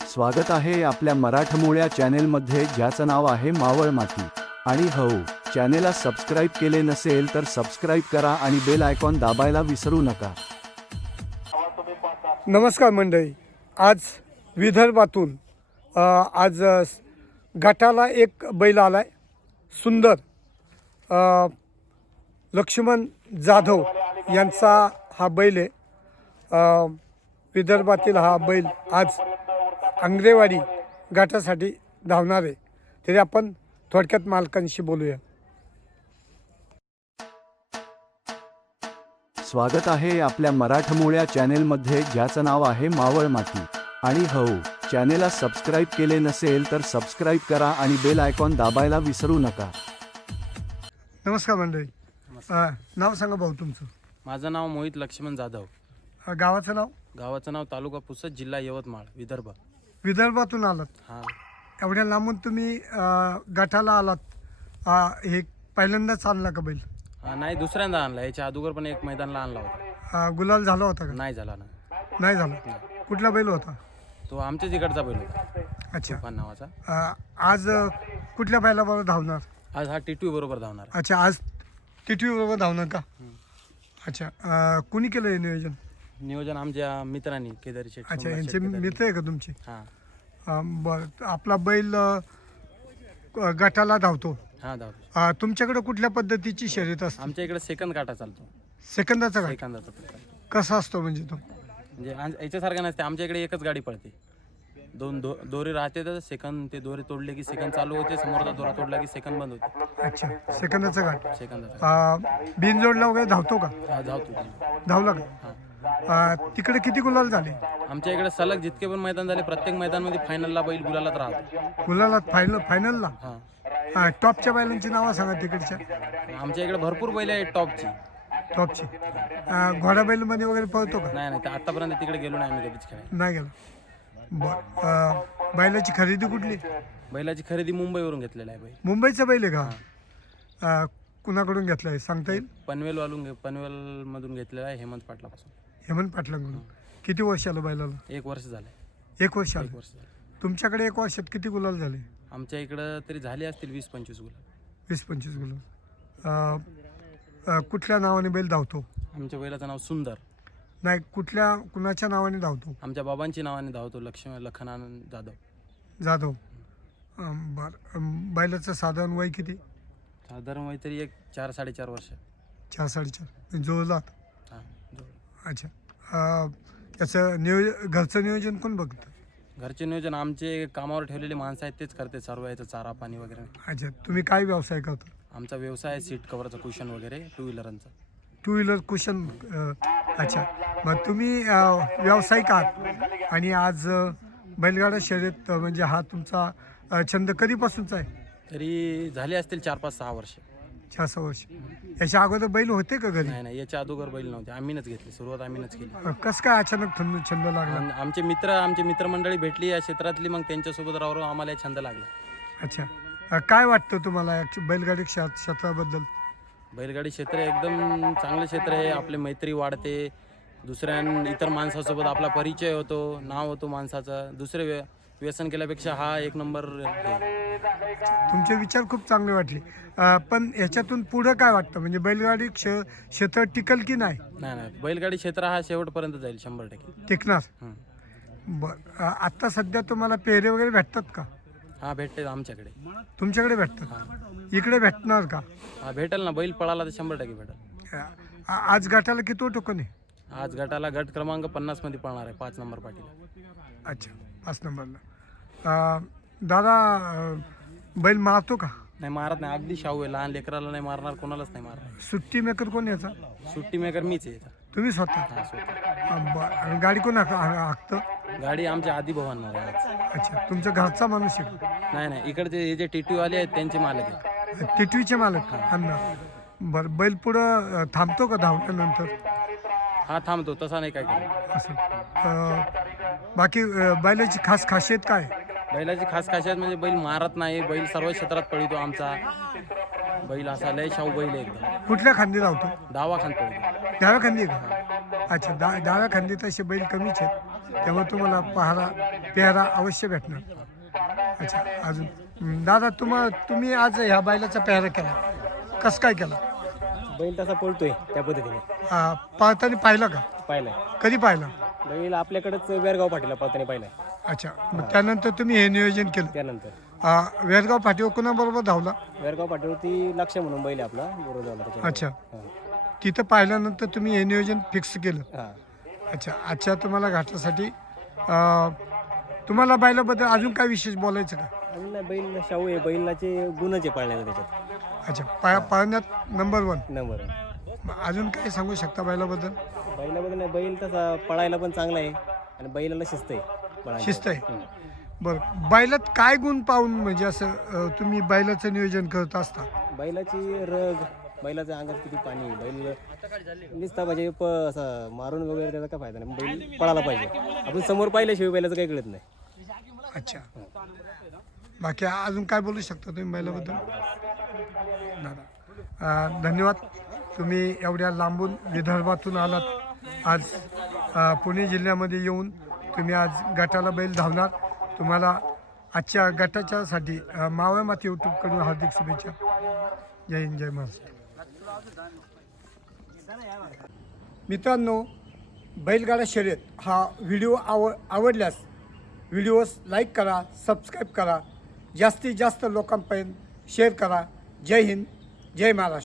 स्वागत आहे आपल्या मराठमोळ्या चॅनेलमध्ये, ज्याचं नाव आहे मावळ माती. आणि हो, चॅनेलला सबस्क्राईब केले नसेल तर सबस्क्राईब करा आणि बेल आयकॉन दाबायला विसरू नका. नमस्कार मंडळी, आज विदर्भातून आज गटाला एक बैल आलाय सुंदर. लक्ष्मण जाधव यांचा हा बैल आहे. विदर्भातील हा बैल आज आंग्रेवाडी घाटासाठी धावणार आहे. तरी आपण थोडक्यात मालकांशी बोलूया. स्वागत आहे आपल्या मराठमोळ्या चॅनेलमध्ये, ज्याचं नाव आहे मावळ माती. आणि हो, चॅनेलला सबस्क्राईब केले नसेल तर सबस्क्राईब करा आणि बेल आयकॉन दाबायला विसरू नका. नमस्कार मंडळी, नाव सांगा भाऊ तुमचं. माझं नाव मोहित लक्ष्मण जाधव. गावाचं नाव? गावाचं नाव तालुका पुसद, जिल्हा यवतमाळ, विदर्भ. विदर्भातून आलात? हां. एवढ्या लांबून तुम्ही गटाला आलात. हे पहिल्यांदाच आणला का बैल? नाही, दुसऱ्यांदा आणला. याच्या अगोदर पण एक मैदानला आणला होता. गुलाल झाला होता का? नाही झाला ना. नाही झाला. कुठला बैल होता तो? आमच्याच इकडचा बैल होता, अच्छा. तुफान नावाचा. आज कुठल्या बैलाबरोबर धावणार? आज हा टिटवी बरोबर धावणार. अच्छा, आज टिटवी बरोबर धावणार का? अच्छा, कुणी केलं हे नियोजन? नियोजन आमच्या मित्रांनी, केदारी शेठ. अच्छा, यांचे मित्र आहे का तुमचे? हां. बरं, आपला बैल गटाला धावतो. हां, धावतो. तुमच्याकडे कुठल्या पद्धतीची शर्यत असते? आमच्या इकडे सेकंद काटा चालतो. सेकंदाचा का? सेकंदाचा प्रकार. कसा असतो म्हणजे तो? म्हणजे याच्यासारखं नसते. आमच्या इकडे एकच गाडी पळते. दोन दोरी राहते, तर सेकंद ते दोरे तोडले की सेकंद चालू होते, समोरचा दोरा तोडला की सेकंद बंद होते. अच्छा, सेकंदाचा गाठ. सेकंदाचा. बिनजोडला वगैरे धावतो का? हा, धावतो. धावला का? तिकडे किती गुलाल झाले? आमच्या इकडे सलग जितके पण मैदान झाले, प्रत्येक मैदानामध्ये फायनलला बैल गुलालात राहतो. गुलालात फायनलला? हां. टॉपच्या बैलांची नावं सांगा तिकडच्या. आमच्या इकडे भरपूर बैल आहेत टॉपची. टॉपची घोडा बैलमध्ये वगैरे पळतो का? नाही, तर आतापर्यंत तिकडे गेलो नाही आम्ही कधीच खेळायला. नाही गेला. बरं, बैलाची खरेदी कुठली? बैलाची खरेदी मुंबईवरून घेतलेला आहे बैल. मुंबईचा बैल आहे का? कुणाकडून घेतला आहे सांगता येईल? पनवेलमधून घेतलेला आहे, हेमंत पाटलापासून. हेमंत पाटलांकडून. किती वर्ष आलं बैलाला? 1 वर्ष झालं. 1 वर्ष आलं. 1 वर्ष झालं. तुमच्याकडे 1 वर्षात किती गुलाल झाले? आमच्या इकडं तरी झाले असतील 20-25 गुलाल. 20-25 गुलाल. कुठल्या नावाने बैल धावतो? आमच्या बैलाचं नाव सुंदर. नाही, कुणाच्या नावाने धावतो? आमच्या बाबांची नावाने धावतो, लखनानंद जाधव. जाधव. बरं, बैलाचं साधारण वय किती? साधारण वय तरी 4-4.5 वर्ष. 4-4.5 जोरात. हां. अच्छा, त्याचं घरचं नियोजन कोण बघतं? घरचे नियोजन आमचे कामावर ठेवलेले माणसं आहेत, तेच करते सर्व. याचं चारा पाणी वगैरे. अच्छा, तुम्ही काय व्यवसाय करता? आमचा व्यवसाय आहे सीट कव्हरचा, कुशन वगैरे, 2 व्हीलरांचा. 2 व्हीलर कुशन. अच्छा, मग तुम्ही व्यावसायिक आहात आणि आज बैलगाडा शर्यत म्हणजे हा तुमचा छंद कधीपासूनचा आहे? तरी झाले असतील 4-5-6 वर्ष. 6 वर्ष. याच्या अगोदर बैल होते का घरी? नाही, याच्या अगोदर बैल नव्हते. आम्हीच घेतली, सुरुवात आम्हीच केली. कसं काय अचानक छंद लागला? आमचे मित्रमंडळी भेटली या क्षेत्रातली, मग त्यांच्यासोबत राहून आम्हाला हे छंद लागला. अच्छा, काय वाटतं तुम्हाला बैलगाडी क्षेत्राबद्दल? बैलगाडी क्षेत्र एकदम चांगलं क्षेत्र आहे. आपली मैत्री वाढते, इतर माणसासोबत आपला परिचय होतो, नाव होतो माणसाचं. दुसरे व्यसन केल्यापेक्षा हा 1 नंबर आहे. तुमचे विचार खूप चांगले वाटले. पण ह्याच्यातून पुढं काय वाटतं, म्हणजे बैलगाडी क्षेत्र टिकल की नाही? नाही, बैलगाडी क्षेत्र हा शेवटपर्यंत जाईल 100%. टिकणार. बरं, आत्ता सध्या तुम्हाला पेहरे वगैरे भेटतात का? हा, भेटते आमच्याकडे. तुमच्याकडे भेटतात? इकडे भेटणार का? हा, भेटेल ना. बैल पळाला तर 100% भेटेल. आज गटाला किती टोकन आहे? आज गटाला गट क्रमांक 50 मध्ये पळणार आहे, 5 नंबर पाटील. अच्छा, 5 नंबरला. दादा, बैल मारतो का? नाही, मारत नाही. अगदी शाहू आहे. लहान लेकराला नाही मारणार, कोणालाच नाही मारणार. सुट्टी मेकर कोण याचा? सुट्टी मेकर मीच आहे. तुम्ही स्वतः? हा, स्वतः. बरं, आणि गाडी कोण हाकतं? गाडी आमच्या आधी भावांना आहे आज. अच्छा, तुमचा घरचा माणूस आहे? नाही, इकडचे हे जे टिटवीवाले आहेत त्यांचे मालक आहेत. टिटवीचे मालक अण्णा. बरं, बैल पुढं थांबतो का धावल्यानंतर? हा, थांबतो. तसा नाही काय करत. असं. बाकी बैलाची खास खासियत काय? बैलाची खास खासियत म्हणजे बैल मारत नाही. बैल सर्व क्षेत्रात पळतो आमचा. बैल असा लय शाहू बैल आहे एकदम. कुठल्या खांदी धावतो? डावा खान पडतो. डाव्या खांदी आहे का? अच्छा, डाव्या खांदी तसे बैल कमीच आहेत, त्यामुळे तुम्हाला पेहरा अवश्य भेटणार. अच्छा, अजून दादा तुम्ही आज ह्या बैलाचा पेहरा केला, कसं काय केला? बैल तसा पळतोय त्या पद्धतीने. पाहताना पाहिला का? पाहिलाय कधी पाहिला? बैल आपल्याकडेच वेरगाव फाटीला पळताना पाहिलाय. अच्छा, मग त्यानंतर तुम्ही हे नियोजन केलं. त्यानंतर वेरगाव फाटीवर कोणाबरोबर धावला? वेरगाव फाटीवरती लक्ष म्हणून बैल आहे आपला बरोबर त्याच्या. अच्छा, तिथं पाहिल्यानंतर तुम्ही हे नियोजन फिक्स केलं. हां अच्छा, आजच्या तुम्हाला घाटासाठी तुम्हाला बैलाबद्दल अजून काय विशेष बोलायचं का? अजून नाही, बैल शाहू आहे, बैलाचे गुणच आहे पाळण्याचा त्याच्यात. अच्छा, पाळण्यात नंबर 1. नंबर अजून काय सांगू शकता बैलाबद्दल? बैलाबद्दल नाही, बैल तसा पळायला पण चांगला आहे आणि बैलाला शिस्त आहे पळायला. शिस्त आहे. बरं, बैलात काय गुण पाहून म्हणजे असं तुम्ही बैलाचं नियोजन करत असता? बैलाची रग, बैलाच्या अंगात किती पाणी, बैल नुसता म्हणजे असं मारून वगैरे त्याचा काय फायदा नाही. बैल पळायला पाहिजे, आपण समोर पाहिल्याशिवाय बैलाचं काही कळत नाही. अच्छा, बाकी अजून काय बोलू शकता तुम्ही बैलाबद्दल? दादा धन्यवाद. तुम्ही एवढ्या लांबून विदर्भातून आलात आज पुणे जिल्ह्यामध्ये येऊन तुम्ही आज गटाला बैल धावणार. तुम्हाला आजच्या गटाच्यासाठी मावळ माती यूट्यूबकडून हार्दिक शुभेच्छा. जय हिंद, जय महाराष्ट्र. मित्रांनो, बैलगाडा शर्यत हा व्हिडिओ आवडल्यास व्हिडिओस लाईक करा, सबस्क्राईब करा, जास्तीत जास्त लोकांपर्यंत शेअर करा. जय हिंद, जय महाराष्ट्र.